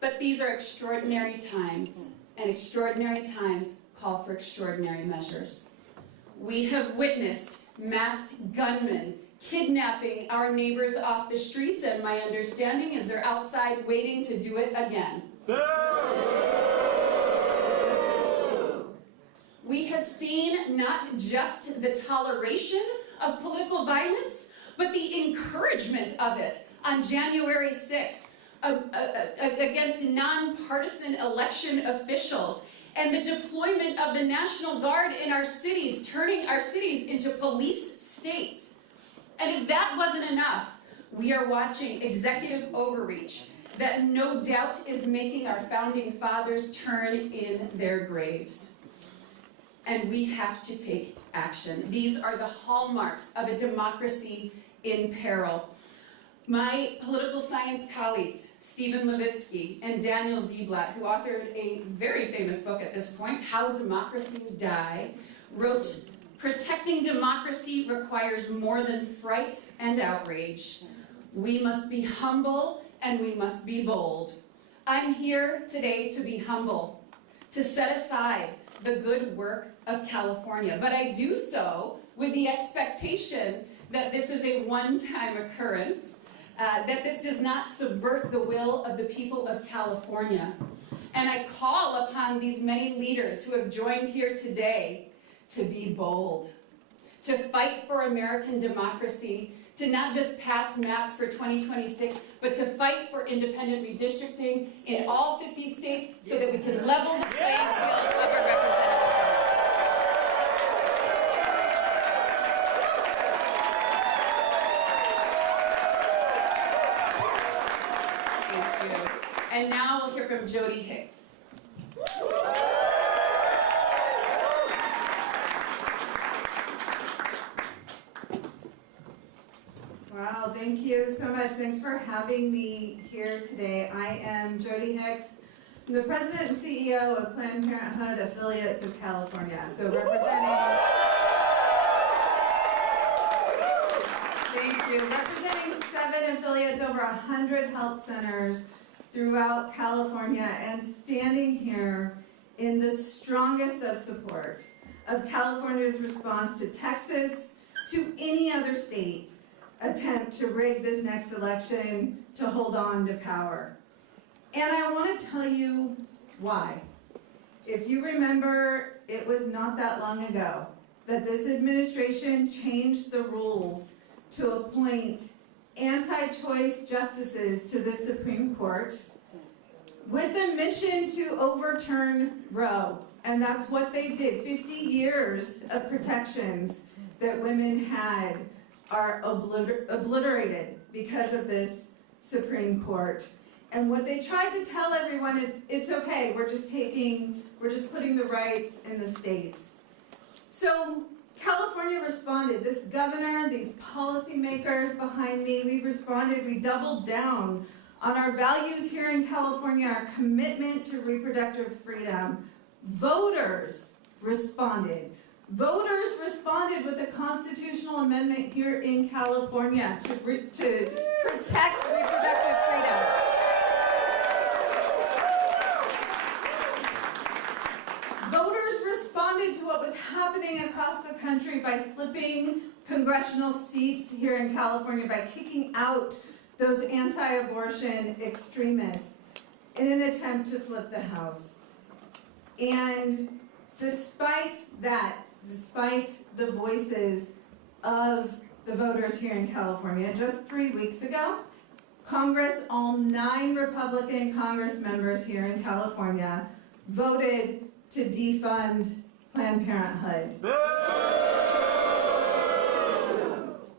But these are extraordinary times, and extraordinary times call for extraordinary measures. We have witnessed masked gunmen kidnapping our neighbors off the streets, and my understanding is they're outside waiting to do it again. We have seen not just the toleration of political violence, but the encouragement of it on January 6th against nonpartisan election officials, and the deployment of the National Guard in our cities, turning our cities into police states. And if that wasn't enough, we are watching executive overreach that no doubt is making our founding fathers turn in their graves. And we have to take action. These are the hallmarks of a democracy in peril. My political science colleagues, Stephen Levitsky and Daniel Ziblatt, who authored a very famous book at this point, How Democracies Die, wrote, "Protecting democracy requires more than fright and outrage. We must be humble and we must be bold." I'm here today to be humble, to set aside the good work of California, but I do so with the expectation that this is a one-time occurrence, that this does not subvert the will of the people of California. And I call upon these many leaders who have joined here today to be bold, to fight for American democracy, to not just pass maps for 2026, but to fight for independent redistricting in all 50 states so that we can level the playing field of our representative And now we'll hear from Jody Hicks. Wow, thank you so much. Thanks for having me here today. I am Jody Hicks. I'm the President and CEO of Planned Parenthood Affiliates of California. So representing 7 affiliates, over 100 health centers throughout California, and standing here in the strongest of support of California's response to Texas, to any other state's attempt to rig this next election to hold on to power. And I want to tell you why. If you remember, it was not that long ago that this administration changed the rules to appoint anti-choice justices to the Supreme Court with a mission to overturn Roe. And that's what they did. 50 years of protections that women had are obliterated because of this Supreme Court. And what they tried to tell everyone is, it's okay, we're just putting the rights in the states. So California responded. This governor, these policymakers behind me, we responded. We doubled down on our values here in California, our commitment to reproductive freedom. Voters responded. Voters responded with a constitutional amendment here in California to protect reproductive freedom. Voters responded to what was happening across the country by flipping congressional seats here in California, by kicking out those anti-abortion extremists in an attempt to flip the House. And despite that, despite the voices of the voters here in California, just 3 weeks ago, Congress, all 9 Republican Congress members here in California, voted to defund Planned Parenthood.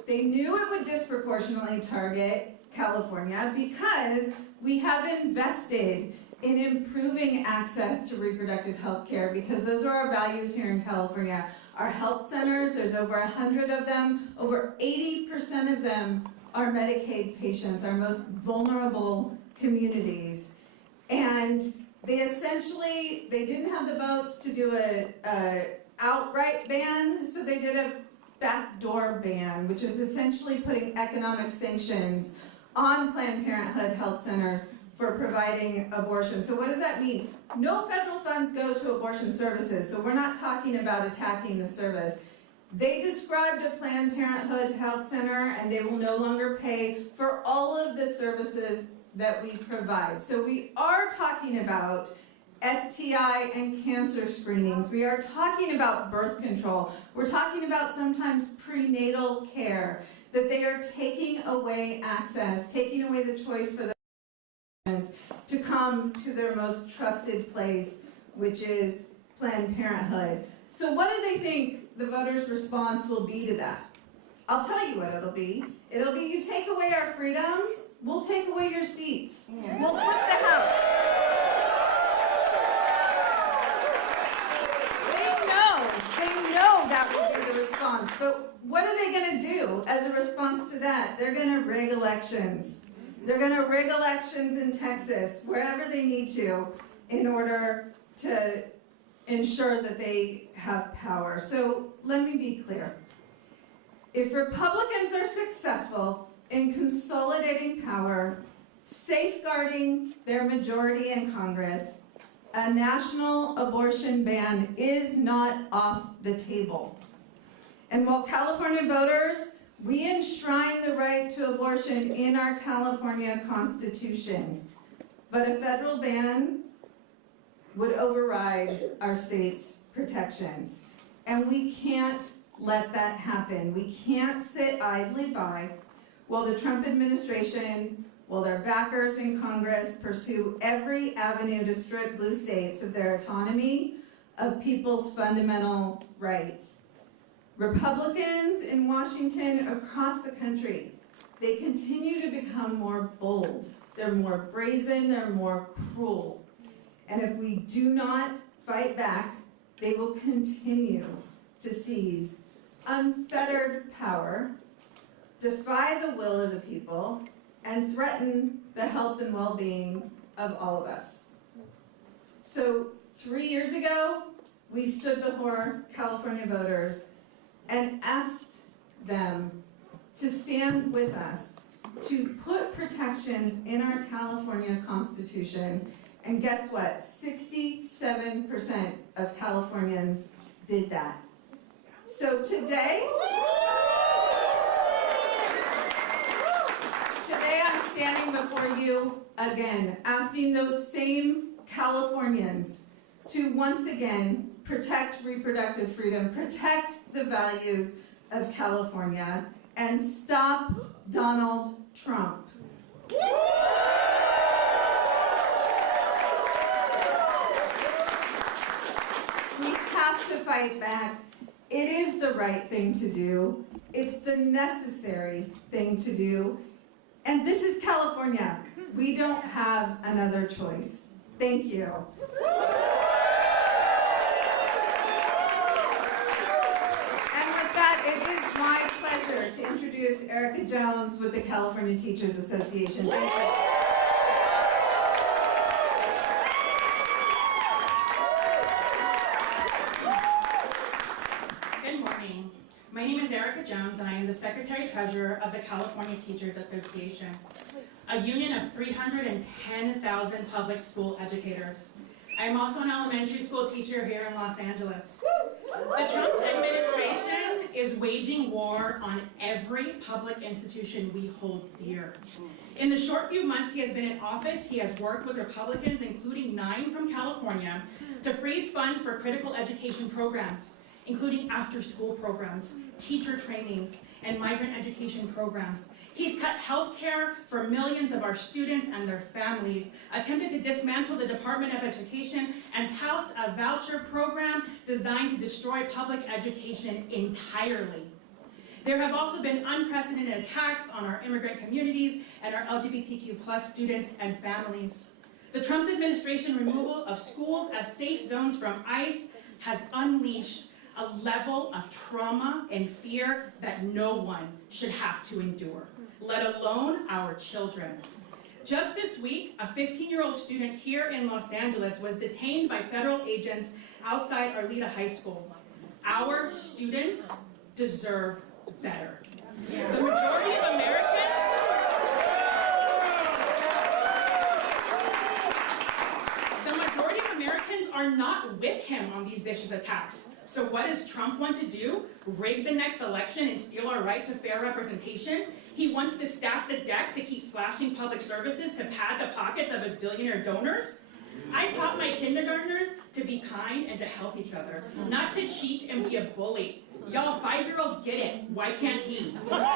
They knew it would disproportionately target California because we have invested in improving access to reproductive health care, because those are our values here in California. Our health centers, there's over 100 of them. Over 80% of them are Medicaid patients, our most vulnerable communities. And they didn't have the votes to do a outright ban, so they did a backdoor ban, which is essentially putting economic sanctions on Planned Parenthood health centers for providing abortion. So what does that mean? No federal funds go to abortion services, so we're not talking about attacking the service. They described a Planned Parenthood health center, and they will no longer pay for all of the services that we provide. So we are talking about STI and cancer screenings. We are talking about birth control. We're talking about sometimes prenatal care, that they are taking away access, taking away the choice for the parents to come to their most trusted place, which is Planned Parenthood. So what do they think the voters' response will be to that? I'll tell you what it'll be. It'll be, you take away our freedoms, we'll take away your seats. We'll flip the house. They know that will be the response. But what are they going to do as a response to that? They're going to rig elections. They're going to rig elections in Texas, wherever they need to, in order to ensure that they have power. So let me be clear. If Republicans are successful in consolidating power, safeguarding their majority in Congress, a national abortion ban is not off the table. And while California voters, we enshrine the right to abortion in our California Constitution, but a federal ban would override our state's protections. And we can't let that happen. We can't sit idly by while the Trump administration, while their backers in Congress pursue every avenue to strip blue states of their autonomy, of people's fundamental rights. Republicans in Washington, across the country, they continue to become more bold. They're more brazen, they're more cruel. And if we do not fight back, they will continue to seize unfettered power, defy the will of the people, and threaten the health and well-being of all of us. So 3 years ago, we stood before California voters and asked them to stand with us, to put protections in our California Constitution, and guess what? 67% of Californians did that. So today I'm standing before you again, asking those same Californians to once again protect reproductive freedom, protect the values of California, and stop Donald Trump. We have to fight back. It is the right thing to do. It's the necessary thing to do. And this is California. We don't have another choice. Thank you. And with that, it is my pleasure to introduce Erica Jones with the California Teachers Association. Thank you. My name is Erica Jones, and I am the Secretary-Treasurer of the California Teachers Association, a union of 310,000 public school educators. I am also an elementary school teacher here in Los Angeles. The Trump administration is waging war on every public institution we hold dear. In the short few months he has been in office, he has worked with Republicans, including 9 from California, to freeze funds for critical education programs, including after-school programs, teacher trainings, and migrant education programs. He's cut health care for millions of our students and their families, attempted to dismantle the Department of Education, and passed a voucher program designed to destroy public education entirely. There have also been unprecedented attacks on our immigrant communities and our LGBTQ+ students and families. The Trump administration removal of schools as safe zones from ICE has unleashed a level of trauma and fear that no one should have to endure, let alone our children. Just this week, a 15-year-old student here in Los Angeles was detained by federal agents outside Arleta High School. Our students deserve better. The majority of Americans are not with him on these vicious attacks. So what does Trump want to do? Rig the next election and steal our right to fair representation? He wants to stack the deck to keep slashing public services to pad the pockets of his billionaire donors? I taught my kindergartners to be kind and to help each other, not to cheat and be a bully. Y'all 5-year-olds get it. Why can't he? I'm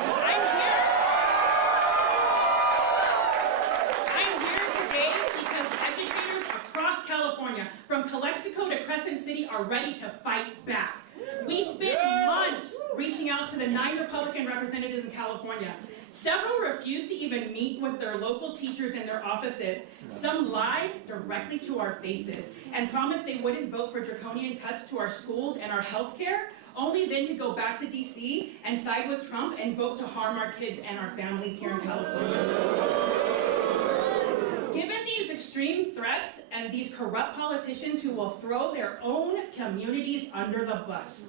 here today because educators across California, from Calexico to Crescent City, are ready to fight back. We spent months reaching out to the 9 Republican representatives in California. Several refused to even meet with their local teachers in their offices. Some lied directly to our faces and promised they wouldn't vote for draconian cuts to our schools and our health care, only then to go back to DC and side with Trump and vote to harm our kids and our families here in California. Given these extreme threats and these corrupt politicians who will throw their own communities under the bus,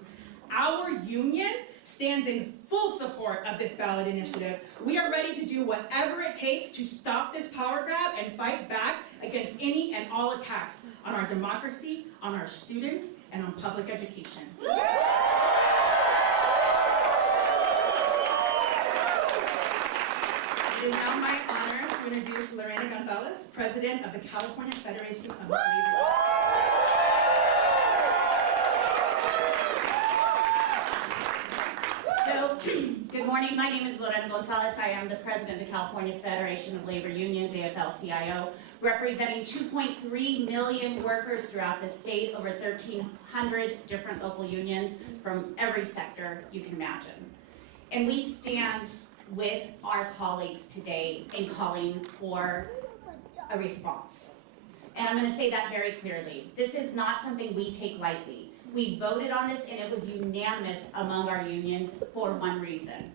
our union stands in full support of this ballot initiative. We are ready to do whatever it takes to stop this power grab and fight back against any and all attacks on our democracy, on our students, and on public education. It is now my honor to introduce Lorena Gonzalez, President of the California Federation of Labor. So, good morning. My name is Lorena Gonzalez. I am the President of the California Federation of Labor Unions, AFL-CIO, representing 2.3 million workers throughout the state, over 1,300 different local unions from every sector you can imagine. And we stand with our colleagues today in calling for a response. And I'm going to say that very clearly. This is not something we take lightly. We voted on this and it was unanimous among our unions for one reason.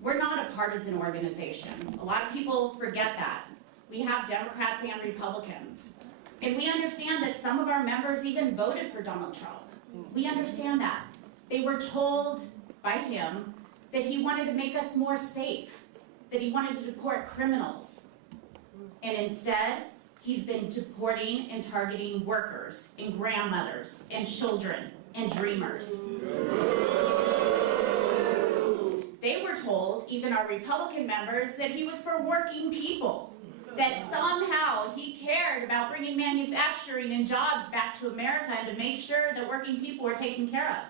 We're not a partisan organization. A lot of people forget that. We have Democrats and Republicans. And we understand that some of our members even voted for Donald Trump. We understand that. They were told by him that he wanted to make us more safe, that he wanted to deport criminals. And instead, he's been deporting and targeting workers and grandmothers and children and dreamers. They were told, even our Republican members, that he was for working people, that somehow he cared about bringing manufacturing and jobs back to America and to make sure that working people were taken care of.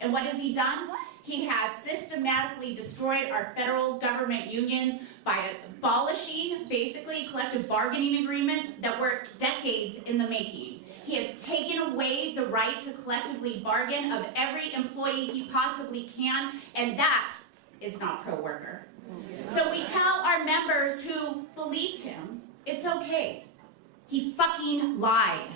And what has he done? He has systematically destroyed our federal government unions by abolishing, basically, collective bargaining agreements that were decades in the making. He has taken away the right to collectively bargain of every employee he possibly can, and that is not pro-worker. So we tell our members who believed him, it's okay. He fucking lied.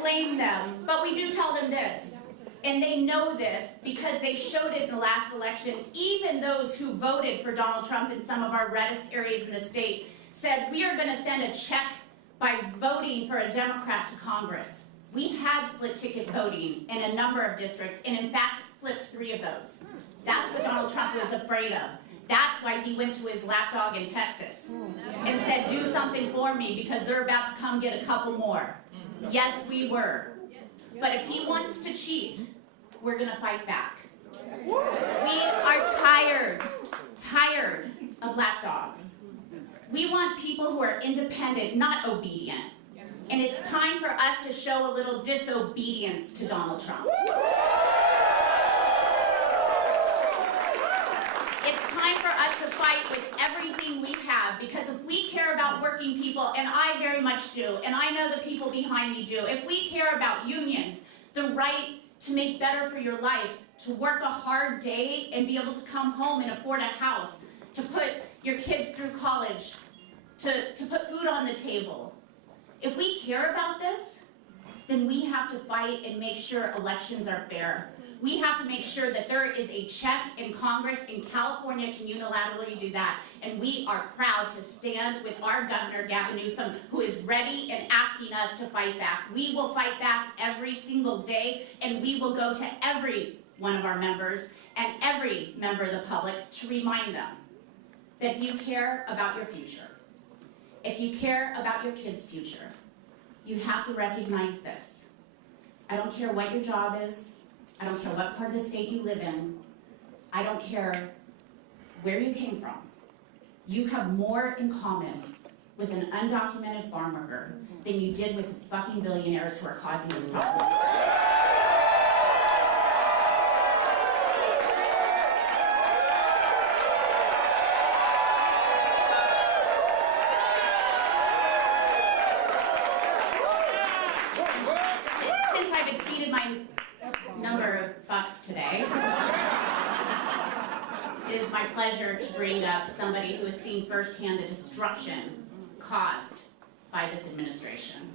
Blame them, but we do tell them this, and they know this because they showed it in the last election. Even those who voted for Donald Trump in some of our reddest areas in the state said we are going to send a check by voting for a Democrat to Congress. We had split ticket voting in a number of districts, and in fact flipped 3 of those. That's what Donald Trump was afraid of. That's why he went to his lapdog in Texas and said, do something for me because they're about to come get a couple more. Yes, we were. But if he wants to cheat, we're going to fight back. We are tired of lapdogs. We want people who are independent, not obedient. And it's time for us to show a little disobedience to Donald Trump. It's time for us to fight with everything we have, because if we care about working people, and I very much do, and I know the people behind me do, if we care about unions, the right to make better for your life, to work a hard day and be able to come home and afford a house, to put your kids through college, to put food on the table. If we care about this, then we have to fight and make sure elections are fair. We have to make sure that there is a check in Congress, and California can unilaterally do that. And we are proud to stand with our governor, Gavin Newsom, who is ready and asking us to fight back. We will fight back every single day, and we will go to every one of our members and every member of the public to remind them that if you care about your future, if you care about your kids' future, you have to recognize this. I don't care what your job is. I don't care what part of the state you live in. I don't care where you came from. You have more in common with an undocumented farm worker than you did with the fucking billionaires who are causing this problem. Since I've exceeded my number of fucks today, it is my pleasure to bring up somebody who has seen firsthand the destruction caused by this administration.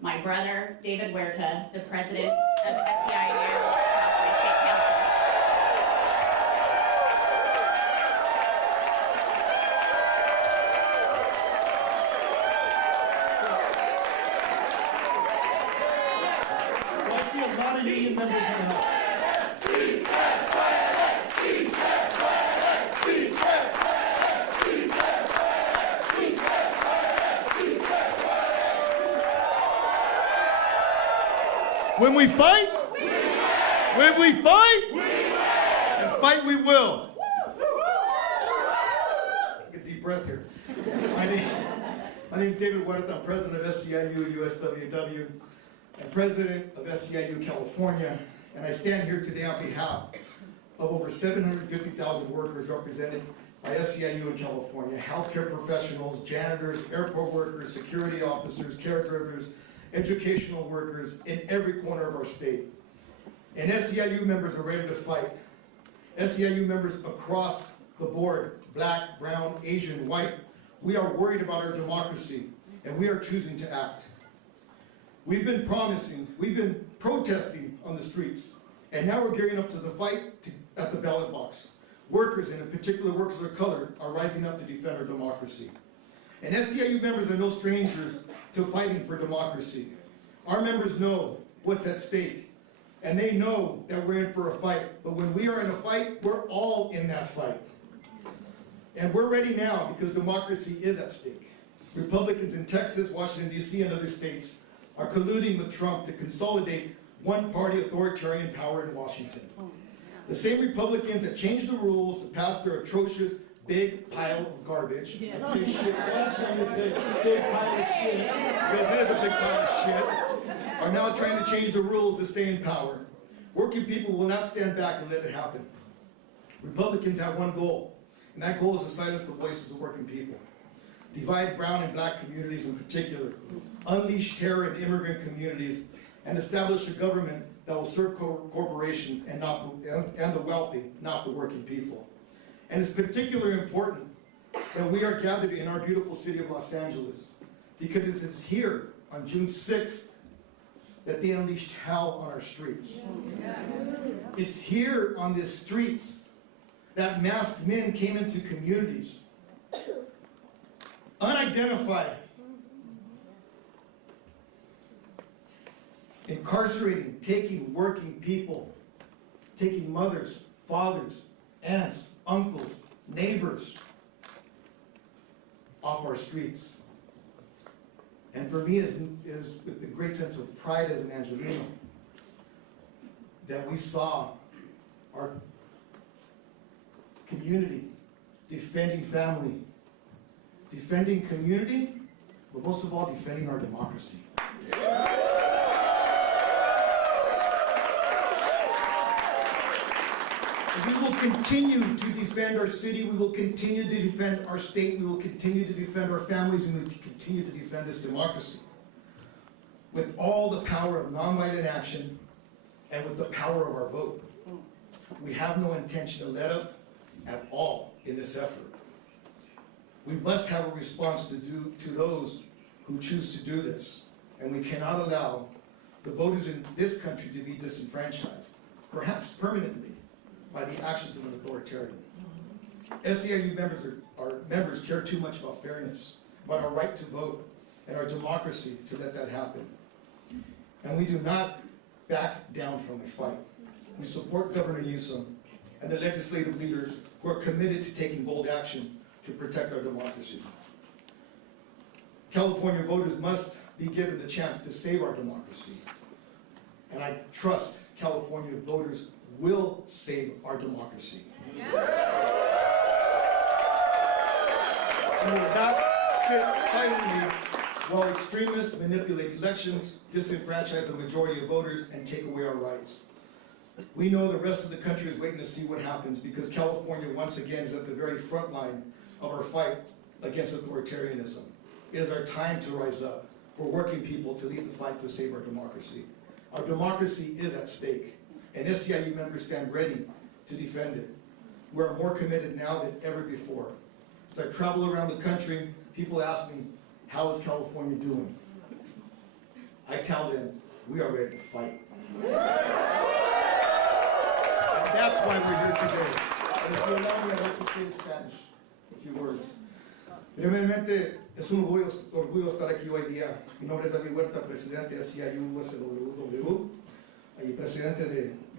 My brother, David Huerta, the president of SEIU, California State Council. Well, I see a lot of union members now. When we fight, when we fight, and fight we will. Take a deep breath here. My name is David Huerta. I'm president of SEIU USWW and president of SEIU California, and I stand here today on behalf of over 750,000 workers represented by SEIU in California, healthcare professionals, janitors, airport workers, security officers, caregivers, educational workers in every corner of our state. And SEIU members are ready to fight. SEIU members across the board, black, brown, Asian, white, we are worried about our democracy, and we are choosing to act. We've been protesting on the streets, and now we're gearing up to the fight at the ballot box. Workers, and in particular workers of color, are rising up to defend our democracy. And SEIU members are no strangers to fighting for democracy. Our members know what's at stake, and they know that we're in for a fight. But when we are in a fight, we're all in that fight. And we're ready now because democracy is at stake. Republicans in Texas, Washington, D.C., and other states are colluding with Trump to consolidate one-party authoritarian power in Washington. The same Republicans that changed the rules to pass their atrocious big pile of garbage. Let's say shit. Well, actually, I'm going to say big pile of shit, because it is a big pile of shit, are now trying to change the rules to stay in power. Working people will not stand back and let it happen. Republicans have one goal, and that goal is to silence the voices of working people. Divide brown and black communities in particular, unleash terror in immigrant communities, and establish a government that will serve corporations and the wealthy, not the working people. And it's particularly important that we are gathered in our beautiful city of Los Angeles, because it's here on June 6th that they unleashed hell on our streets. It's here on these streets that masked men came into communities, unidentified, incarcerating, taking working people, taking mothers, fathers, aunts, uncles, neighbors off our streets. And for me, is with a great sense of pride as an Angelino that we saw our community defending family, defending community, but most of all, defending our democracy. We will continue to defend our city, we will continue to defend our state, we will continue to defend our families, and we will continue to defend this democracy with all the power of nonviolent action and with the power of our vote. We have no intention to let up at all in this effort. We must have a response to those who choose to do this, and we cannot allow the voters in this country to be disenfranchised, perhaps permanently, by the actions of an authoritarian. SEIU members care too much about fairness, about our right to vote, and our democracy to let that happen. And we do not back down from the fight. We support Governor Newsom and the legislative leaders who are committed to taking bold action to protect our democracy. California voters must be given the chance to save our democracy. And I trust California voters will save our democracy. We will not sit silently while extremists manipulate elections, disenfranchise the majority of voters, and take away our rights. We know the rest of the country is waiting to see what happens because California, once again, is at the very front line of our fight against authoritarianism. It is our time to rise up for working people to lead the fight to save our democracy. Our democracy is at stake, and SEIU members stand ready to defend it. We're more committed now than ever before. As I travel around the country, people ask me, how is California doing? I tell them, we are ready to fight. And that's why we're here today. And if you allow me, I'd like to say in Spanish a few words. Brevemente, es un orgullo estar aquí hoy día. Mi nombre es David Huerta, presidente de SEIU USWW y presidente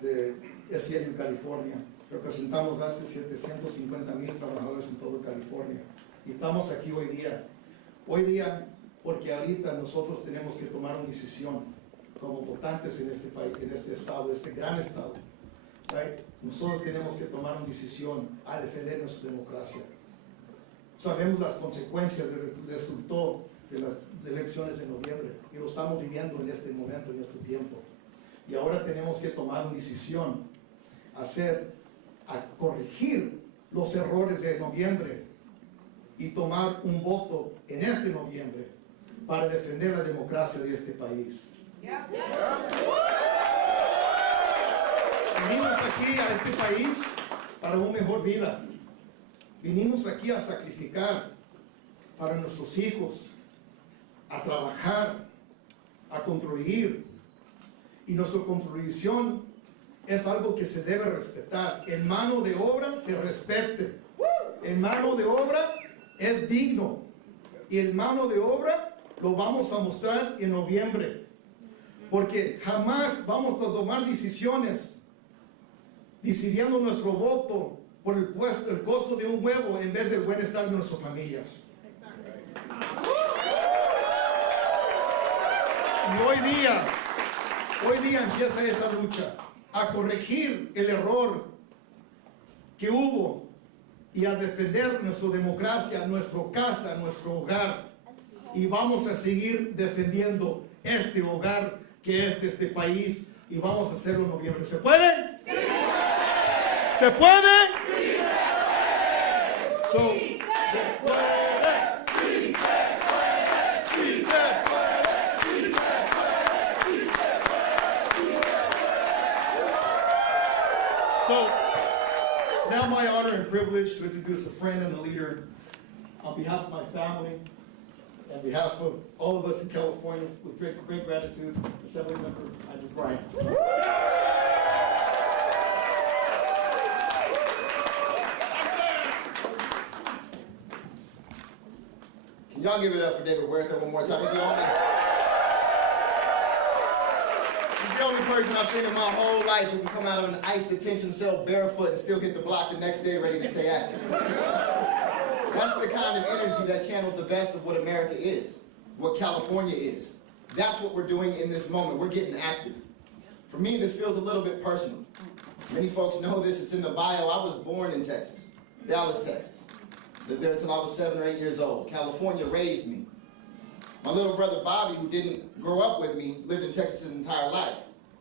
de SEIU California. Representamos más de 750,000 trabajadores en todo California. Y estamos aquí hoy día. Hoy día, porque ahorita nosotros tenemos que tomar una decisión como votantes en este país, en este estado, este gran estado. Right? Nosotros tenemos que tomar una decisión a defender nuestra democracia. Sabemos las consecuencias del resultado de las elecciones de noviembre y lo estamos viviendo en este momento, en este tiempo. Y ahora tenemos que tomar una decisión, a corregir los errores de noviembre y tomar un voto en este noviembre para defender la democracia de este país. Venimos aquí a este país para una mejor vida. Vinimos aquí a sacrificar para nuestros hijos, a trabajar, a construir. Y nuestra contribución es algo que se debe respetar. El mano de obra se respete. El mano de obra es digno. Y el mano de obra lo vamos a mostrar en noviembre. Porque jamás vamos a tomar decisiones decidiendo nuestro voto por el costo de un huevo en vez del bienestar de nuestras familias. Y hoy día empieza esa lucha a corregir el error que hubo y a defender nuestra democracia, nuestra casa, nuestro hogar. Y vamos a seguir defendiendo este hogar que es de este país y vamos a hacerlo en noviembre. ¿Se puede? ¡Sí! ¿Se puede? ¡Sí! So, So, it's now my honor and privilege to introduce a friend and a leader on behalf of my family, on behalf of all of us in California, with great gratitude, Assemblymember Isaac Bryan. Can y'all give it up for David Huerta one more time? He's the only person I've seen in my whole life who can come out of an ICE detention cell barefoot and still hit the block the next day ready to stay active. That's the kind of energy that channels the best of what America is, what California is. That's what we're doing in this moment. We're getting active. For me, this feels a little bit personal. Many folks know this. It's in the bio. I was born in Texas, Dallas, Texas. Lived there until I was 7 or 8 years old. California raised me. My little brother Bobby, who didn't grow up with me, lived in Texas his entire life.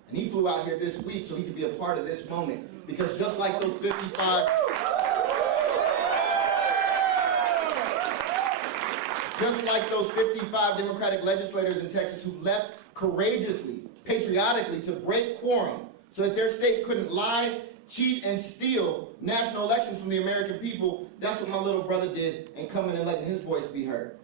And he flew out here this week so he could be a part of this moment. Because just like those 55... Just like those 55 Democratic legislators in Texas who left courageously, patriotically, to break quorum so that their state couldn't lie, cheat, and steal national elections from the American people, that's what my little brother did in coming and letting his voice be heard.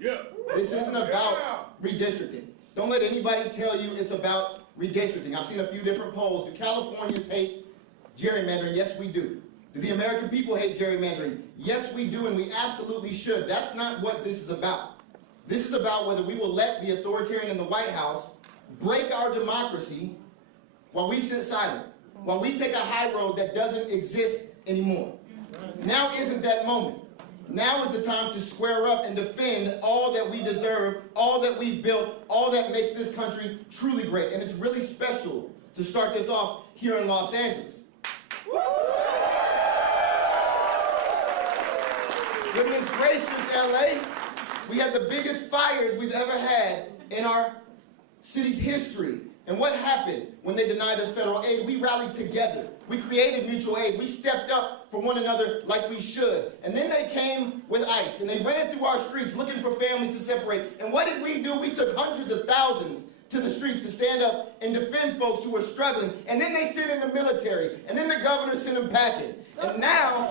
Yeah. This isn't about redistricting. Don't let anybody tell you it's about redistricting. I've seen a few different polls. Do Californians hate gerrymandering? Yes, we do. Do the American people hate gerrymandering? Yes, we do, and we absolutely should. That's not what this is about. This is about whether we will let the authoritarian in the White House break our democracy while we sit silent, while we take a high road that doesn't exist anymore. Now isn't that moment. Now is the time to square up and defend all that we deserve, all that we've built, all that makes this country truly great. And it's really special to start this off here in Los Angeles. Goodness gracious, LA. We had the biggest fires we've ever had in our city's history. And what happened when they denied us federal aid? We rallied together. We created mutual aid. We stepped up for one another like we should. And then they came with ICE, and they ran through our streets looking for families to separate. And what did we do? We took hundreds of thousands to the streets to stand up and defend folks who were struggling. And then they sent in the military, and then the governor sent them packing. And now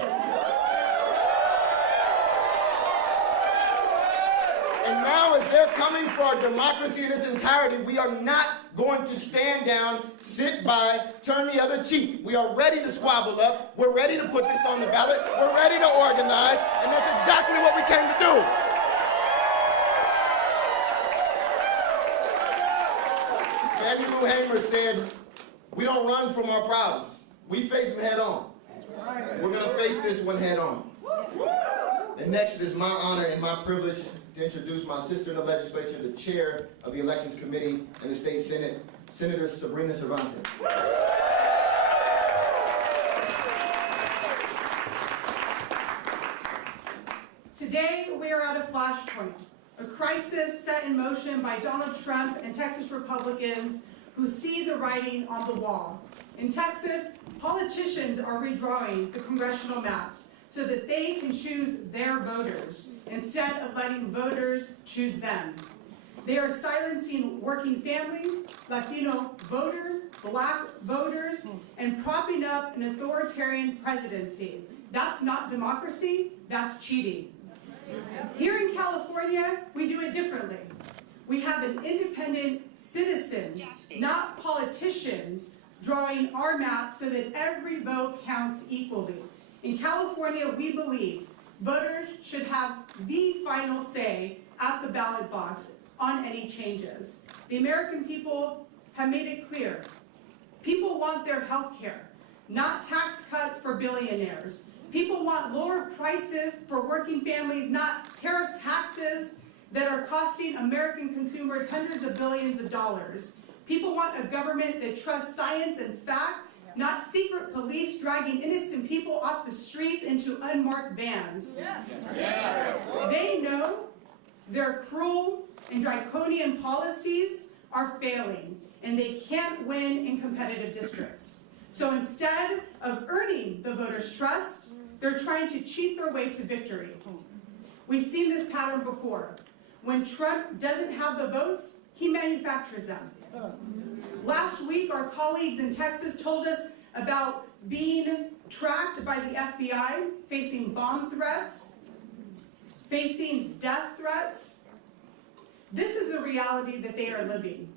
as they're coming for our democracy in its entirety, we are not going to stand down, sit by, turn the other cheek. We are ready to squabble up. We're ready to put this on the ballot. We're ready to organize, and that's exactly what we came to do. Emanuel Hamer said, we don't run from our problems. We face them head on. We're going to face this one head on. And next, it is my honor and my privilege to introduce my sister in the legislature, the chair of the Elections Committee in the State Senate, Senator Sabrina Cervantes. Today, we are at a flashpoint, a crisis set in motion by Donald Trump and Texas Republicans who see the writing on the wall. In Texas, politicians are redrawing the congressional maps so that they can choose their voters instead of letting voters choose them. They are silencing working families, Latino voters, Black voters, and propping up an authoritarian presidency. That's not democracy, that's cheating. Here in California, we do it differently. We have an independent citizen, not politicians, drawing our map so that every vote counts equally. In California, we believe voters should have the final say at the ballot box on any changes. The American people have made it clear. People want their health care, not tax cuts for billionaires. People want lower prices for working families, not tariff taxes that are costing American consumers hundreds of billions of dollars. People want a government that trusts science and fact, not secret police dragging innocent people off the streets into unmarked vans. They know their cruel and draconian policies are failing, and they can't win in competitive districts. So instead of earning the voters' trust, they're trying to cheat their way to victory. We've seen this pattern before. When Trump doesn't have the votes, he manufactures them. Last week, our colleagues in Texas told us about being tracked by the FBI, facing bomb threats, facing death threats. This is the reality that they are living.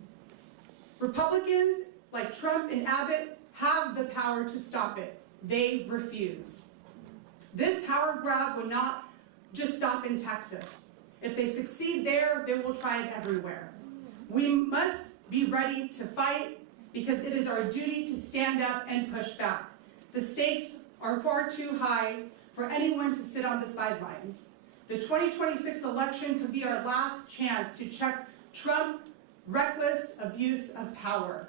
Republicans like Trump and Abbott have the power to stop it. They refuse. This power grab will not just stop in Texas. If they succeed there, they will try it everywhere. We must be ready to fight because it is our duty to stand up and push back. The stakes are far too high for anyone to sit on the sidelines. The 2026 election could be our last chance to check Trump's reckless abuse of power.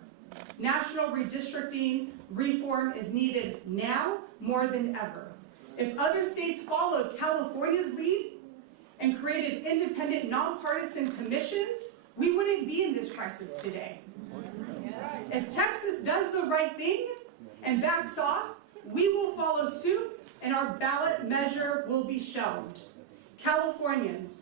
National redistricting reform is needed now more than ever. If other states followed California's lead and created independent, nonpartisan commissions, we wouldn't be in this crisis today. If Texas does the right thing and backs off, we will follow suit and our ballot measure will be shelved. Californians,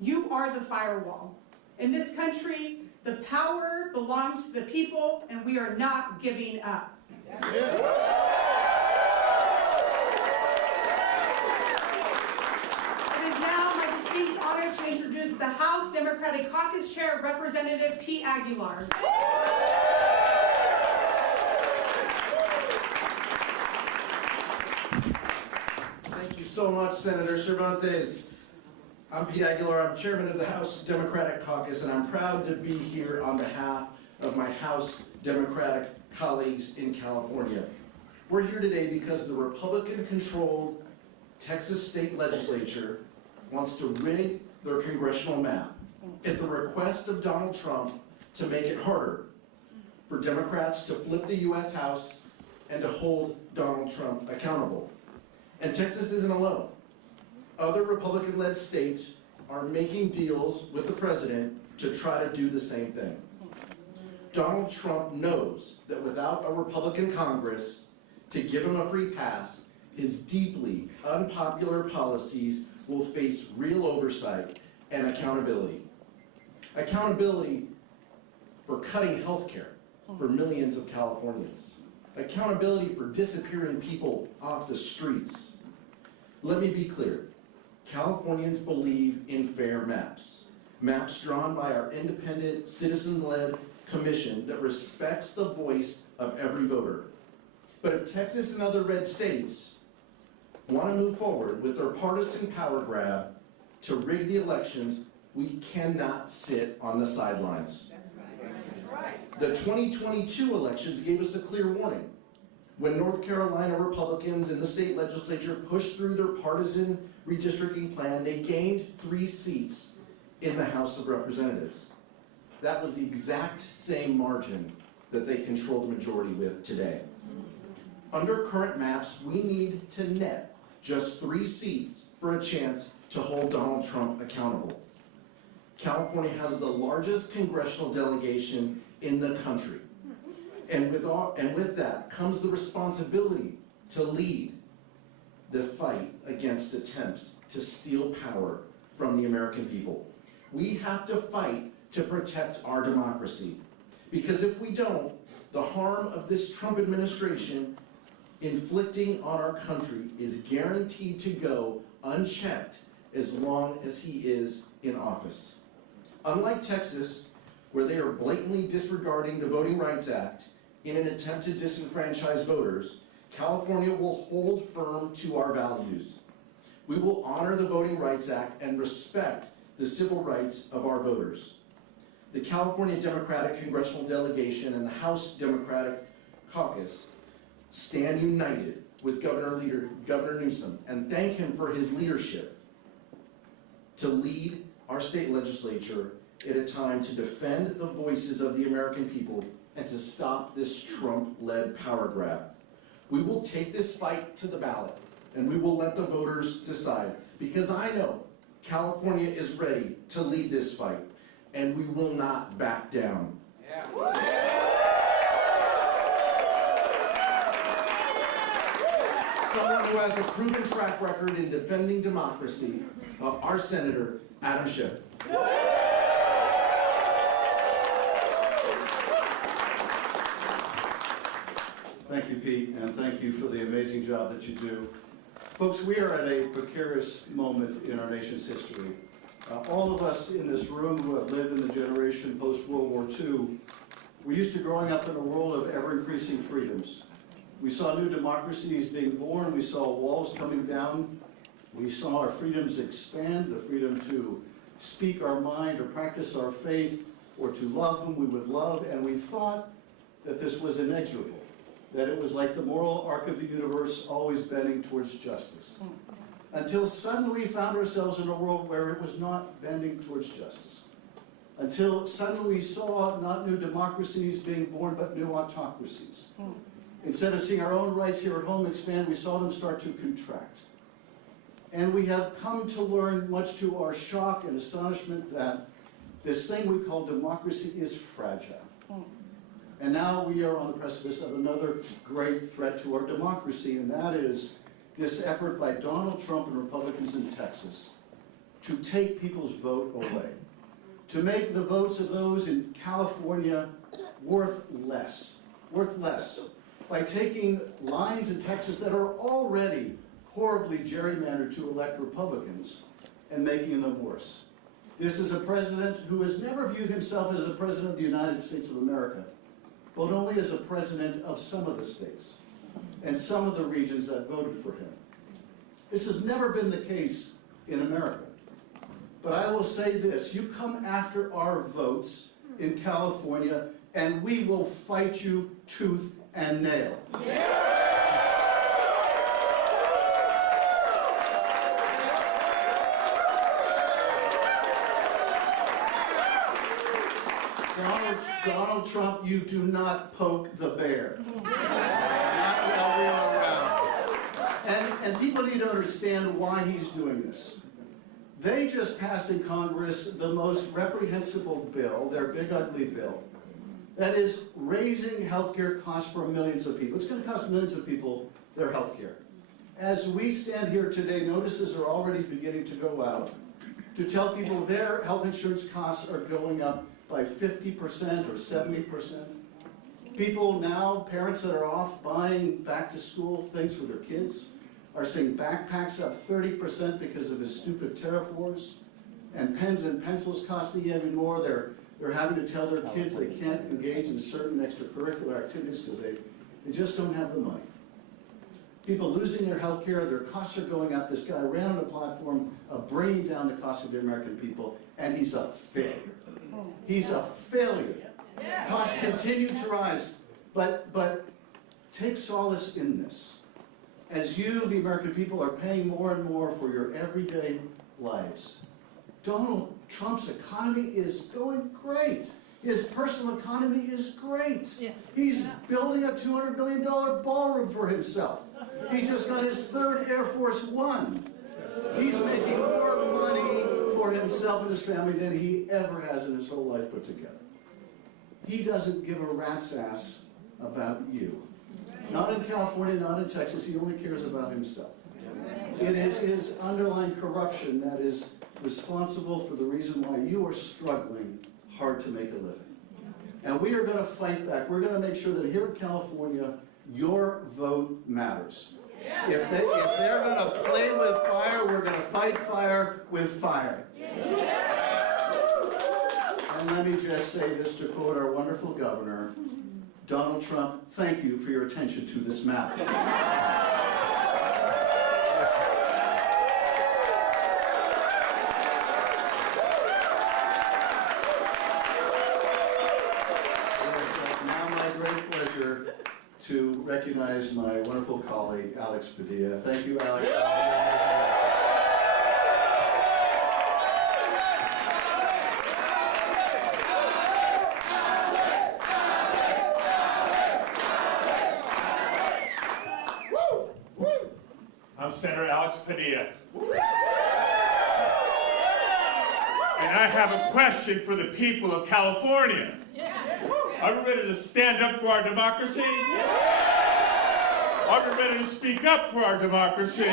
you are the firewall. In this country, the power belongs to the people and we are not giving up. It is now my distinct honor to introduce the House Democratic Caucus Chair, Representative Pete Aguilar. Thank you so much, Senator Cervantes. I'm Pete Aguilar. I'm chairman of the House Democratic Caucus, and I'm proud to be here on behalf of my House Democratic colleagues in California. We're here today because the Republican-controlled Texas state legislature wants to rig their congressional map at the request of Donald Trump to make it harder for Democrats to flip the U.S. House and to hold Donald Trump accountable. And Texas isn't alone. Other Republican-led states are making deals with the president to try to do the same thing. Donald Trump knows that without a Republican Congress to give him a free pass, his deeply unpopular policies will face real oversight and accountability. Accountability for cutting health care for millions of Californians. Accountability for disappearing people off the streets. Let me be clear. Californians believe in fair maps. Maps drawn by our independent, citizen-led commission that respects the voice of every voter. But if Texas and other red states want to move forward with their partisan power grab to rig the elections, we cannot sit on the sidelines. The 2022 elections gave us a clear warning. When North Carolina Republicans in the state legislature pushed through their partisan redistricting plan, they gained 3 seats in the House of Representatives. That was the exact same margin that they control the majority with today. Under current maps, we need to net just 3 seats for a chance to hold Donald Trump accountable. California has the largest congressional delegation in the country. And with that comes the responsibility to lead the fight against attempts to steal power from the American people. We have to fight to protect our democracy. Because if we don't, the harm of this Trump administration inflicting on our country is guaranteed to go unchecked as long as he is in office. Unlike Texas, where they are blatantly disregarding the Voting Rights Act in an attempt to disenfranchise voters, California will hold firm to our values. We will honor the Voting Rights Act and respect the civil rights of our voters. The California Democratic Congressional Delegation and the House Democratic Caucus stand united with Governor Newsom and thank him for his leadership to lead our state legislature at a time to defend the voices of the American people and to stop this Trump-led power grab. We will take this fight to the ballot and we will let the voters decide, because I know California is ready to lead this fight and we will not back down. Someone who has a proven track record in defending democracy, our Senator, Adam Schiff. Thank you, Pete, and thank you for the amazing job that you do. Folks, we are at a precarious moment in our nation's history. All of us in this room who have lived in the generation post-World War II, we're used to growing up in a world of ever-increasing freedoms. We saw new democracies being born, we saw walls coming down, we saw our freedoms expand, the freedom to speak our mind or practice our faith or to love whom we would love, and we thought that this was inexorable, that it was like the moral arc of the universe always bending towards justice. Until suddenly we found ourselves in a world where it was not bending towards justice. Until suddenly we saw not new democracies being born, but new autocracies. Instead of seeing our own rights here at home expand, we saw them start to contract. And we have come to learn, much to our shock and astonishment, that this thing we call democracy is fragile. And now we are on the precipice of another great threat to our democracy, and that is this effort by Donald Trump and Republicans in Texas to take people's vote away, to make the votes of those in California worth less, by taking lines in Texas that are already horribly gerrymandered to elect Republicans and making them worse. This is a president who has never viewed himself as a president of the United States of America, but only as a president of some of the states and some of the regions that voted for him. This has never been the case in America. But I will say this, you come after our votes in California, and we will fight you tooth and nail. Donald Trump, you do not poke the bear. Not while we are around. And people need to understand why he's doing this. They just passed in Congress the most reprehensible bill, their big ugly bill, that is raising health care costs for millions of people. It's going to cost millions of people their health care. As we stand here today, notices are already beginning to go out to tell people their health insurance costs are going up by 50% or 70%. People now, parents that are off buying back to school things for their kids, are seeing backpacks up 30% because of his stupid tariff wars, and pens and pencils costing even more. They're having to tell their kids they can't engage in certain extracurricular activities because they just don't have the money. People losing their health care, their costs are going up. This guy ran on a platform of bringing down the cost of the American people, and he's a failure. He's a failure. Costs continue to rise, but take solace in this. As you, the American people, are paying more and more for your everyday lives. Donald Trump's economy is going great. His personal economy is great. He's building a $200 billion ballroom for himself. He just got his 3rd Air Force One. He's making more money for himself and his family than he ever has in his whole life put together. He doesn't give a rat's ass about you. Not in California, not in Texas. He only cares about himself. It is his underlying corruption that is responsible for the reason why you are struggling hard to make a living. And we are going to fight back. We're going to make sure that here in California, your vote matters. If they're going to play with fire, we're going to fight fire with fire. And let me just say this to quote our wonderful governor, Donald Trump, thank you for your attention to this matter. To recognize my wonderful colleague, Alex Padilla. Thank you, Alex. I'm Senator Alex Padilla. And I have a question for the people of California. Are we ready to stand up for our democracy? Are we ready to speak up for our democracy?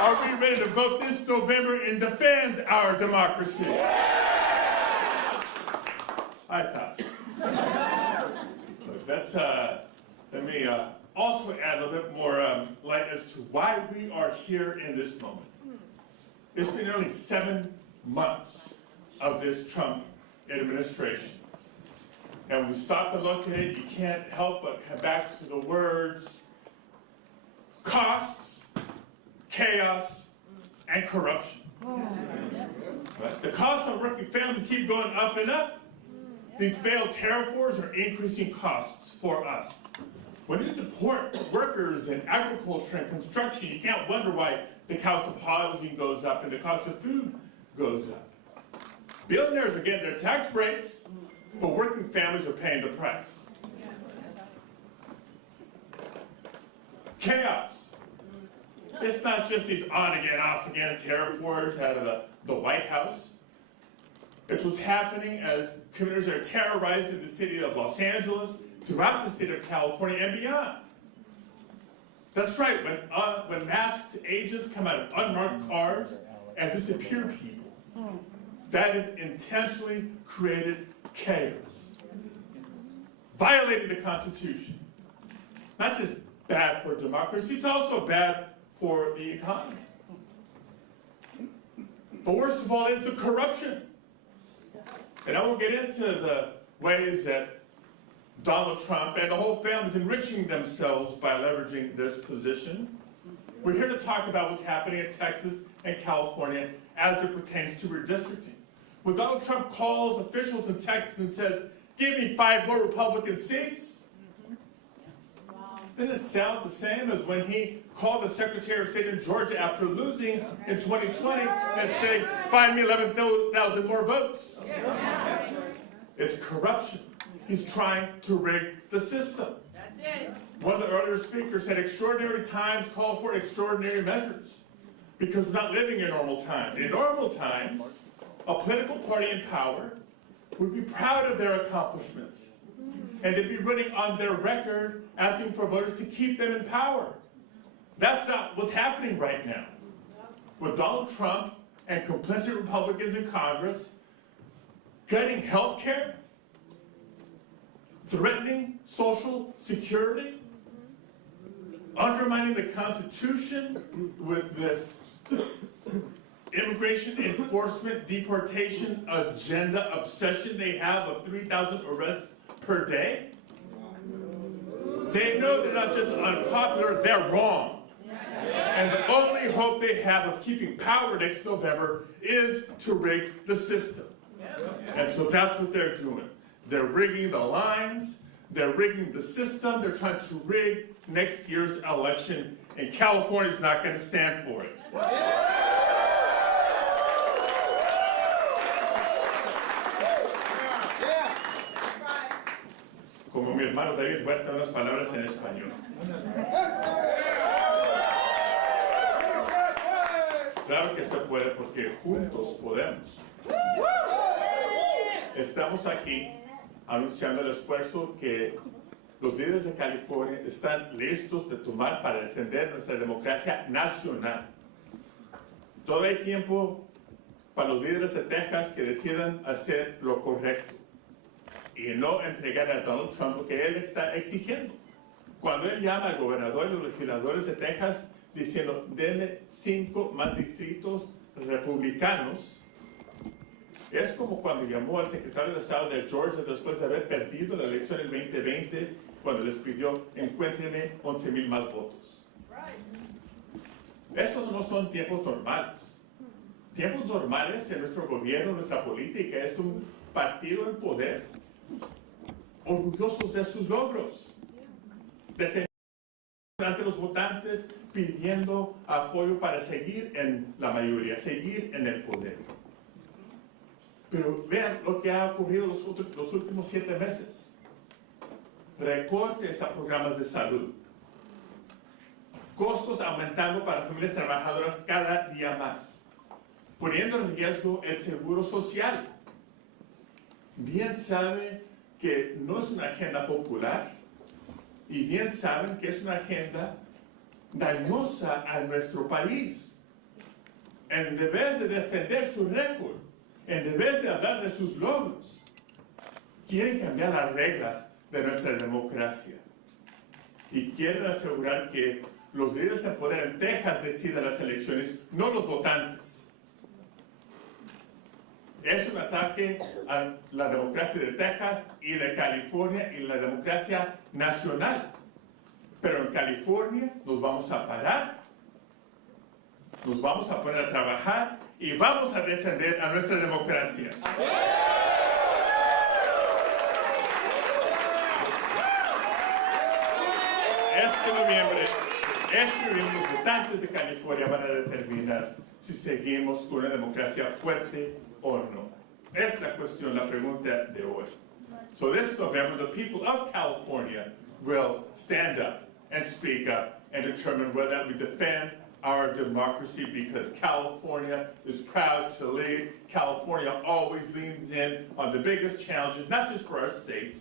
Are we ready to vote this November and defend our democracy? I thought so. Look, that's, let me also add a little bit more light as to why we are here in this moment. It's been nearly 7 months of this Trump administration. And when we stop and look at it, you can't help but come back to the words costs, chaos, and corruption. Right? The costs on working families keep going up and up. These failed tariff wars are increasing costs for us. When you deport workers in agriculture and construction, you can't wonder why the cost of housing goes up and the cost of food goes up. Billionaires are getting their tax breaks, but working families are paying the price. Chaos. It's not just these on again, off again tariff wars out of the White House. It's what's happening as communities are terrorizing the city of Los Angeles, throughout the state of California and beyond. That's right, when masked agents come out of unmarked cars and disappear people, that is intentionally created chaos, violating the Constitution. Not just bad for democracy, it's also bad for the economy. But worst of all is the corruption. And I won't get into the ways that Donald Trump and the whole family is enriching themselves by leveraging this position. We're here to talk about what's happening in Texas and California as it pertains to redistricting. When Donald Trump calls officials in Texas and says, give me 5 more Republican seats, didn't it sound the same as when he called the Secretary of State in Georgia after losing in 2020 and saying, find me 11,000 more votes? It's corruption. He's trying to rig the system. That's it. One of the earlier speakers said extraordinary times call for extraordinary measures because we're not living in normal times. In normal times, a political party in power would be proud of their accomplishments and they'd be running on their record asking for voters to keep them in power. That's not what's happening right now. With Donald Trump and complicit Republicans in Congress cutting health care, threatening Social Security, undermining the Constitution with this immigration enforcement deportation agenda obsession they have of 3,000 arrests per day. They know they're not just unpopular, they're wrong. And the only hope they have of keeping power next November is to rig the system. And so that's what they're doing. They're rigging the lines, they're rigging the system, they're trying to rig next year's election, and California's not going to stand for it. Como mi hermano David Huerta, unas palabras en español. Claro que se puede porque juntos podemos. Estamos aquí anunciando el esfuerzo que los líderes de California están listos de tomar para defender nuestra democracia nacional. Todo hay tiempo para los líderes de Texas que decidan hacer lo correcto y no entregar a Donald Trump lo que él está exigiendo. Cuando él llama al gobernador y los legisladores de Texas diciendo, denme 5 más distritos republicanos, es como cuando llamó al secretario de Estado de Georgia después de haber perdido la elección en 2020, cuando les pidió, encuéntrenme 11,000 más votos. Esos no son tiempos normales. Tiempos normales en nuestro gobierno, nuestra política, es un partido en poder, orgullosos de sus logros, defendiendo ante los votantes, pidiendo apoyo para seguir en la mayoría, seguir en el poder. Pero vean lo que ha ocurrido los últimos 7 meses. Recortes a programas de salud. Costos aumentando para familias trabajadoras cada día más. Poniendo en riesgo el seguro social. Bien saben que no es una agenda popular y bien saben que es una agenda dañosa a nuestro país. En vez de defender su récord, en vez de hablar de sus logros, quieren cambiar las reglas de nuestra democracia y quieren asegurar que los líderes de poder en Texas decidan las elecciones, no los votantes. Es un ataque a la democracia de Texas y de California y la democracia nacional. Pero en California nos vamos a parar, nos vamos a poner a trabajar y vamos a defender a nuestra democracia. Este noviembre los votantes de California van a determinar si seguimos con una democracia fuerte o no. Es la cuestión, la pregunta de hoy. So this November, the people of California will stand up and speak up and determine whether we defend our democracy, because California is proud to lead. California always leans in on the biggest challenges, not just for our state,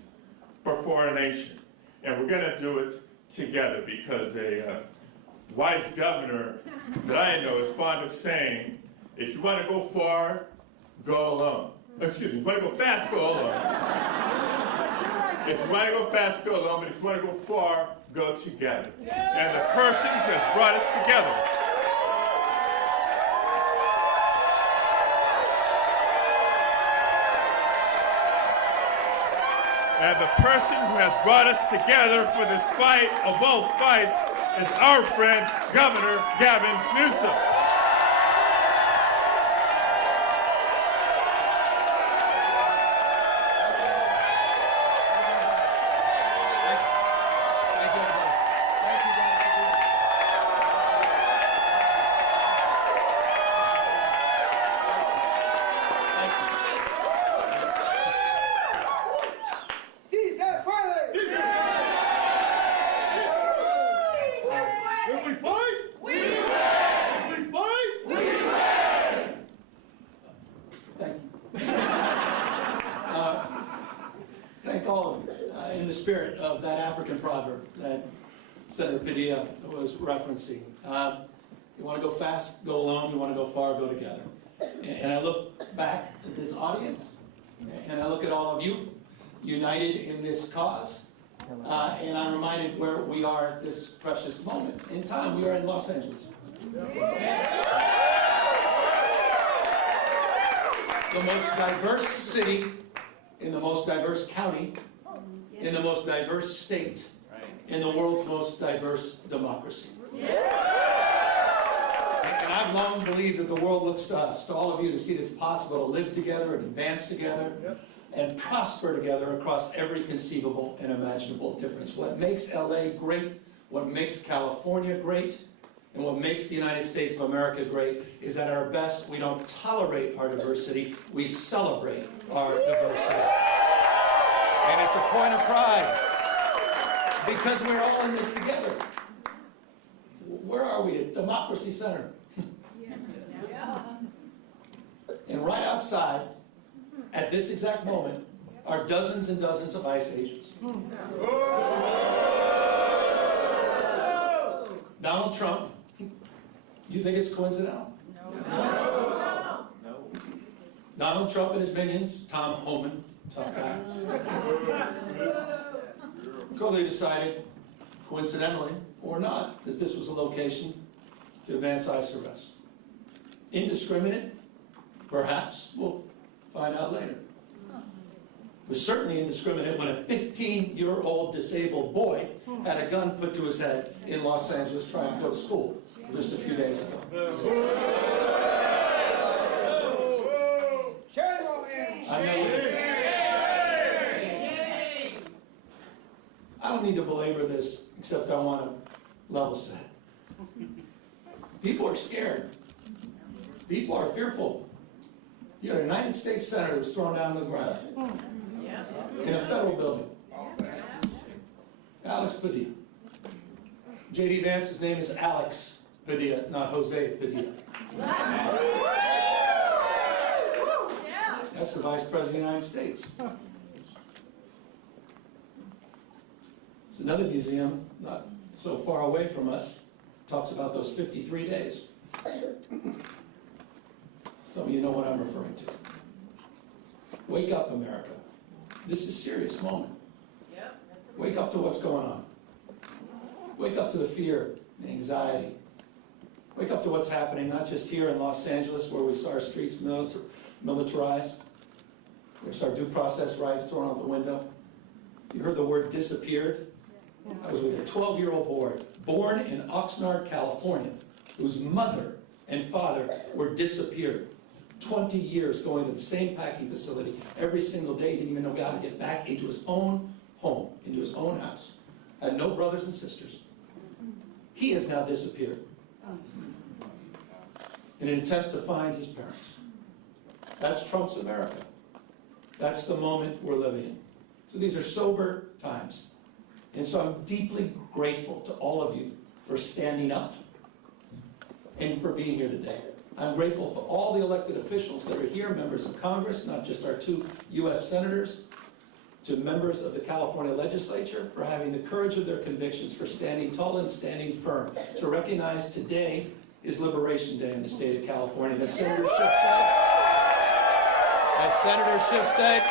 but for our nation. And we're going to do it together, because a wise governor that I know is fond of saying, if you want to go far, go alone. Excuse me, if you want to go fast, go alone. If you want to go fast, go alone, but if you want to go far, go together. And the person who has brought us together And the person who has brought us together for this fight of all fights is our friend, Governor Gavin Newsom. In the spirit of that African proverb that Senator Padilla was referencing. You want to go fast, go alone. You want to go far, go together. And I look back at this audience, and I look at all of you united in this cause, and I'm reminded where we are at this precious moment in time. We are in Los Angeles. The most diverse city in the most diverse county, in the most diverse state, in the world's most diverse democracy. And I've long believed that the world looks to us, to all of you, to see that it's possible to live together and advance together and prosper together across every conceivable and imaginable difference. What makes LA great, what makes California great, and what makes the United States of America great is that at our best, we don't tolerate our diversity, we celebrate our diversity. And it's a point of pride, because we're all in this together. Where are we? At Democracy Center. And right outside, at this exact moment, are dozens and dozens of ICE agents. Donald Trump, you think it's coincidental? No. Donald Trump and his minions, Tom Homan, tough guy, clearly decided, coincidentally or not, that this was a location to advance ICE arrests. Indiscriminate? Perhaps. We'll find out later. It was certainly indiscriminate when a 15-year-old disabled boy had a gun put to his head in Los Angeles trying to go to school just a few days ago. I don't need to belabor this, except I want to level set. People are scared. People are fearful. You had a United States Senator who was thrown down to the ground in a federal building. Alex Padilla. J.D. Vance's name is Alex Padilla, not Jose Padilla. That's the Vice President of the United States. There's another museum not so far away from us, talks about those 53 days. Some of you know what I'm referring to. Wake up, America. This is a serious moment. Wake up to what's going on. Wake up to the fear, the anxiety. Wake up to what's happening, not just here in Los Angeles, where we saw our streets militarized. We saw our due process rights thrown out the window. You heard the word disappeared? I was with a 12-year-old boy, born in Oxnard, California, whose mother and father were disappeared. 20 years going to the same packing facility every single day. Didn't even know how to get back into his own home, into his own house. Had no brothers and sisters. He has now disappeared in an attempt to find his parents. That's Trump's America. That's the moment we're living in. So these are sober times. And so I'm deeply grateful to all of you for standing up and for being here today. I'm grateful for all the elected officials that are here, members of Congress, not just our 2 U.S. senators, to members of the California legislature for having the courage of their convictions, for standing tall and standing firm, to recognize today is Liberation Day in the state of California. And as Senator Schiff said,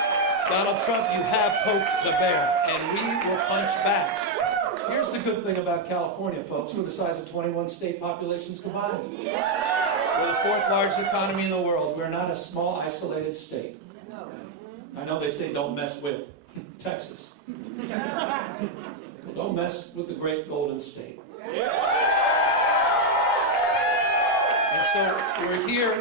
Donald Trump, you have poked the bear, and we will punch back. Here's the good thing about California, folks. We're the size of 21 state populations combined. We're the 4th largest economy in the world. We're not a small, isolated state. I know they say don't mess with Texas. Well, don't mess with the great Golden State. And so we're here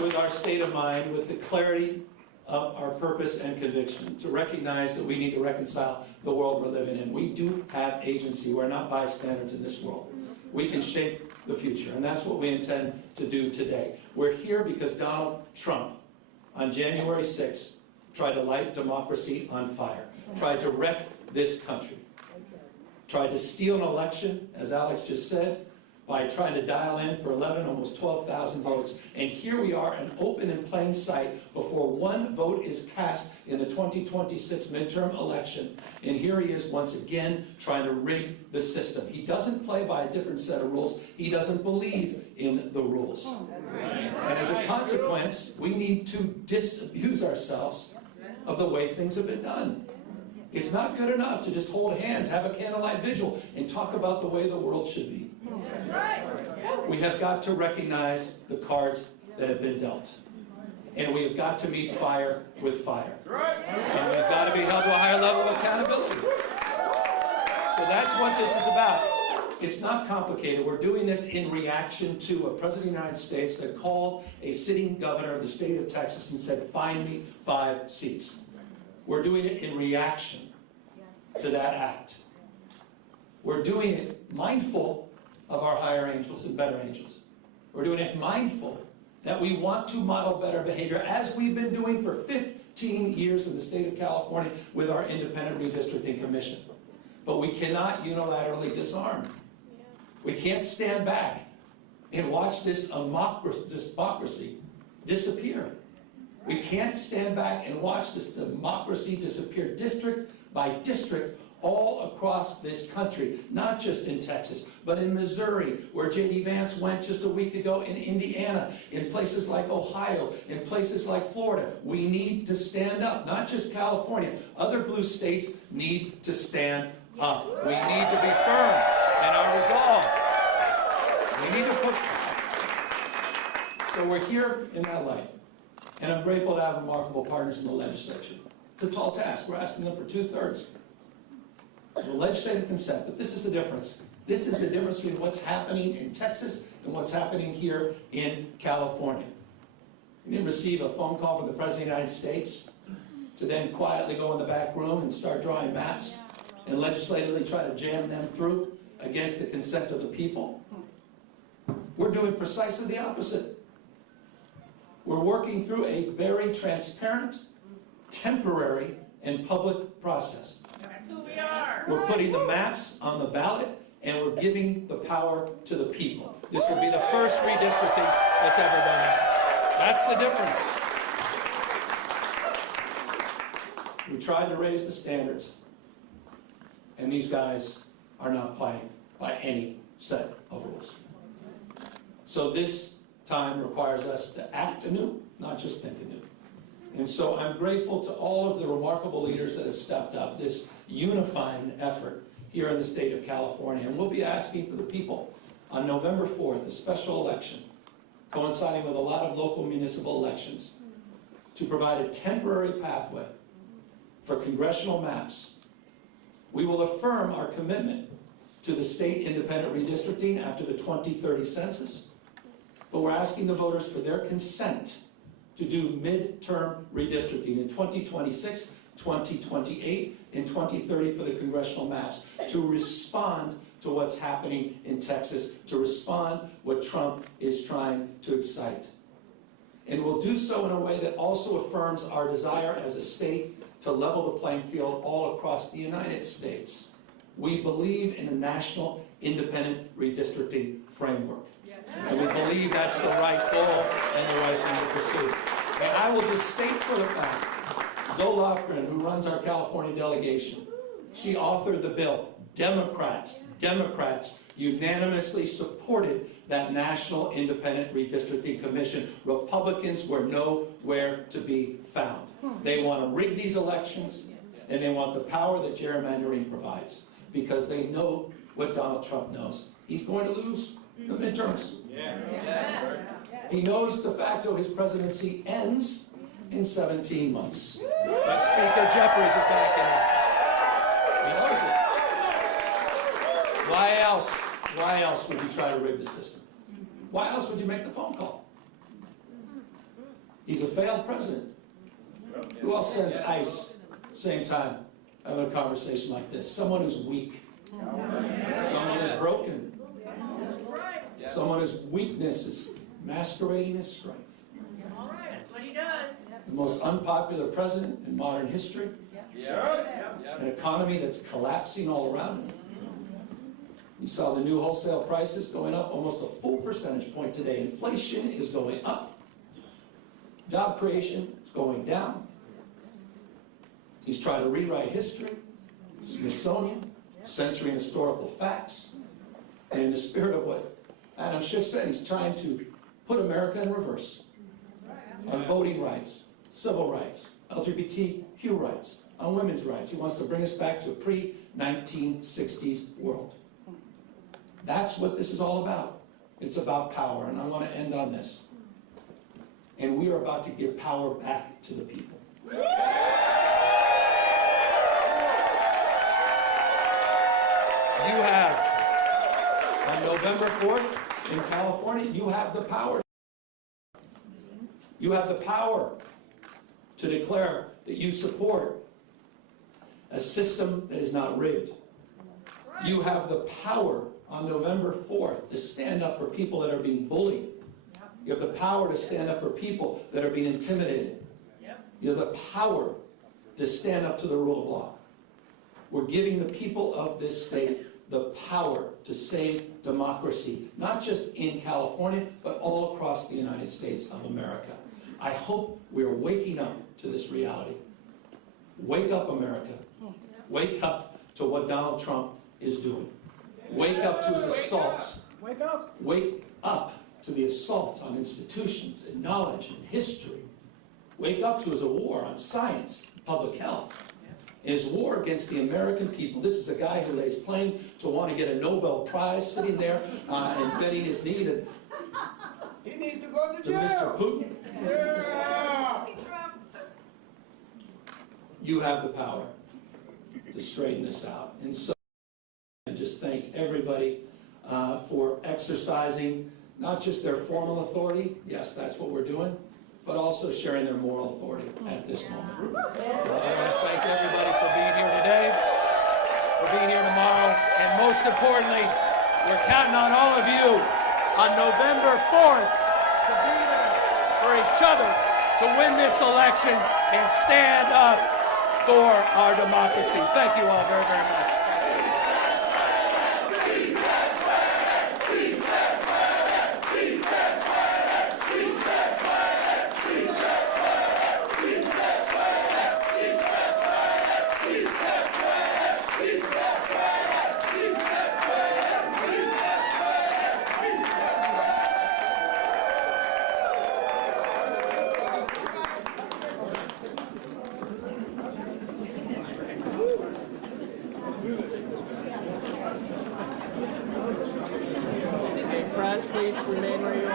with our state of mind, with the clarity of our purpose and conviction, to recognize that we need to reconcile the world we're living in. We do have agency. We're not bystanders in this world. We can shape the future, and that's what we intend to do today. We're here because Donald Trump, on January 6th, tried to light democracy on fire, tried to wreck this country, tried to steal an election, as Alex just said, by trying to dial in for 11, almost 12,000 votes. And here we are, an open in plain sight, before one vote is cast in the 2026 midterm election. And here he is once again trying to rig the system. He doesn't play by a different set of rules. He doesn't believe in the rules. And as a consequence, we need to disabuse ourselves of the way things have been done. It's not good enough to just hold hands, have a candlelight vigil, and talk about the way the world should be. We have got to recognize the cards that have been dealt. And we have got to meet fire with fire. And we've got to be held to a higher level of accountability. So that's what this is about. It's not complicated. We're doing this in reaction to a president of the United States that called a sitting governor of the state of Texas and said, find me 5 seats. We're doing it in reaction to that act. We're doing it mindful of our higher angels and better angels. We're doing it mindful that we want to model better behavior, as we've been doing for 15 years in the state of California with our Independent Redistricting Commission. But we cannot unilaterally disarm. We can't stand back and watch this democracy disappear. We can't stand back and watch this democracy disappear district by district all across this country, not just in Texas, but in Missouri, where J.D. Vance went just a week ago, in Indiana, in places like Ohio, in places like Florida. We need to stand up, not just California. Other blue states need to stand up. We need to be firm in our resolve. We need to put... So we're here in that light. And I'm grateful to have remarkable partners in the legislature. It's a tall task. We're asking them for 2/3. The legislative consent, but this is the difference. This is the difference between what's happening in Texas and what's happening here in California. You didn't receive a phone call from the President of the United States to then quietly go in the back room and start drawing maps and legislatively try to jam them through against the consent of the people. We're doing precisely the opposite. We're working through a very transparent, temporary, and public process. That's who we are. We're putting the maps on the ballot, and we're giving the power to the people. This will be the first redistricting that's ever done that. That's the difference. We tried to raise the standards, and these guys are not playing by any set of rules. So this time requires us to act anew, not just think anew. And so I'm grateful to all of the remarkable leaders that have stepped up, this unifying effort here in the state of California. And we'll be asking for the people on November 4th, a special election, coinciding with a lot of local municipal elections, to provide a temporary pathway for congressional maps. We will affirm our commitment to the state independent redistricting after the 2030 census, but we're asking the voters for their consent to do midterm redistricting in 2026, 2028, and 2030 for the congressional maps, to respond to what's happening in Texas, to respond what Trump is trying to excite. And we'll do so in a way that also affirms our desire as a state to level the playing field all across the United States. We believe in a national independent redistricting framework. And we believe that's the right goal and the right thing to pursue. And I will just state for the fact, Zoe Lofgren, who runs our California delegation, she authored the bill. Democrats unanimously supported that National Independent Redistricting Commission. Republicans were nowhere to be found. They want to rig these elections, and they want the power that gerrymandering provides, because they know what Donald Trump knows. He's going to lose the midterms. He knows de facto his presidency ends in 17 months. But Speaker Jeffries is back in office. Why else would you try to rig the system? Why else would you make the phone call? He's a failed president. Who else sends ICE same time having a conversation like this? Someone who's weak. Someone who's broken. Someone whose weakness is masquerading as strength. That's what he does. The most unpopular president in modern history. An economy that's collapsing all around him. You saw the new wholesale prices going up almost a full percentage point today. Inflation is going up. Job creation is going down. He's trying to rewrite history, Smithsonian, censoring historical facts. And in the spirit of what Adam Schiff said, he's trying to put America in reverse on voting rights, civil rights, LGBTQ rights, on women's rights. He wants to bring us back to a pre-1960s world. That's what this is all about. It's about power, and I want to end on this. And we are about to give power back to the people. You have, on November 4th in California, you have the power. You have the power to declare that you support a system that is not rigged. You have the power on November 4th to stand up for people that are being bullied. You have the power to stand up for people that are being intimidated. You have the power to stand up to the rule of law. We're giving the people of this state the power to save democracy, not just in California, but all across the United States of America. I hope we're waking up to this reality. Wake up, America. Wake up to what Donald Trump is doing. Wake up to his assaults. Wake up. Wake up to the assault on institutions and knowledge and history. Wake up to his war on science, public health. His war against the American people. This is a guy who lays claim to want to get a Nobel Prize, sitting there and bending his knee to He needs to go to jail. Mr. Putin. Yeah. You have the power to straighten this out. And so I just thank everybody for exercising not just their formal authority, yes, that's what we're doing, but also sharing their moral authority at this moment. I want to thank everybody for being here today, for being here tomorrow, and most importantly, we're counting on all of you on November 4th to be there for each other, to win this election and stand up for our democracy. Thank you all very, very much. Press, please remain where you are.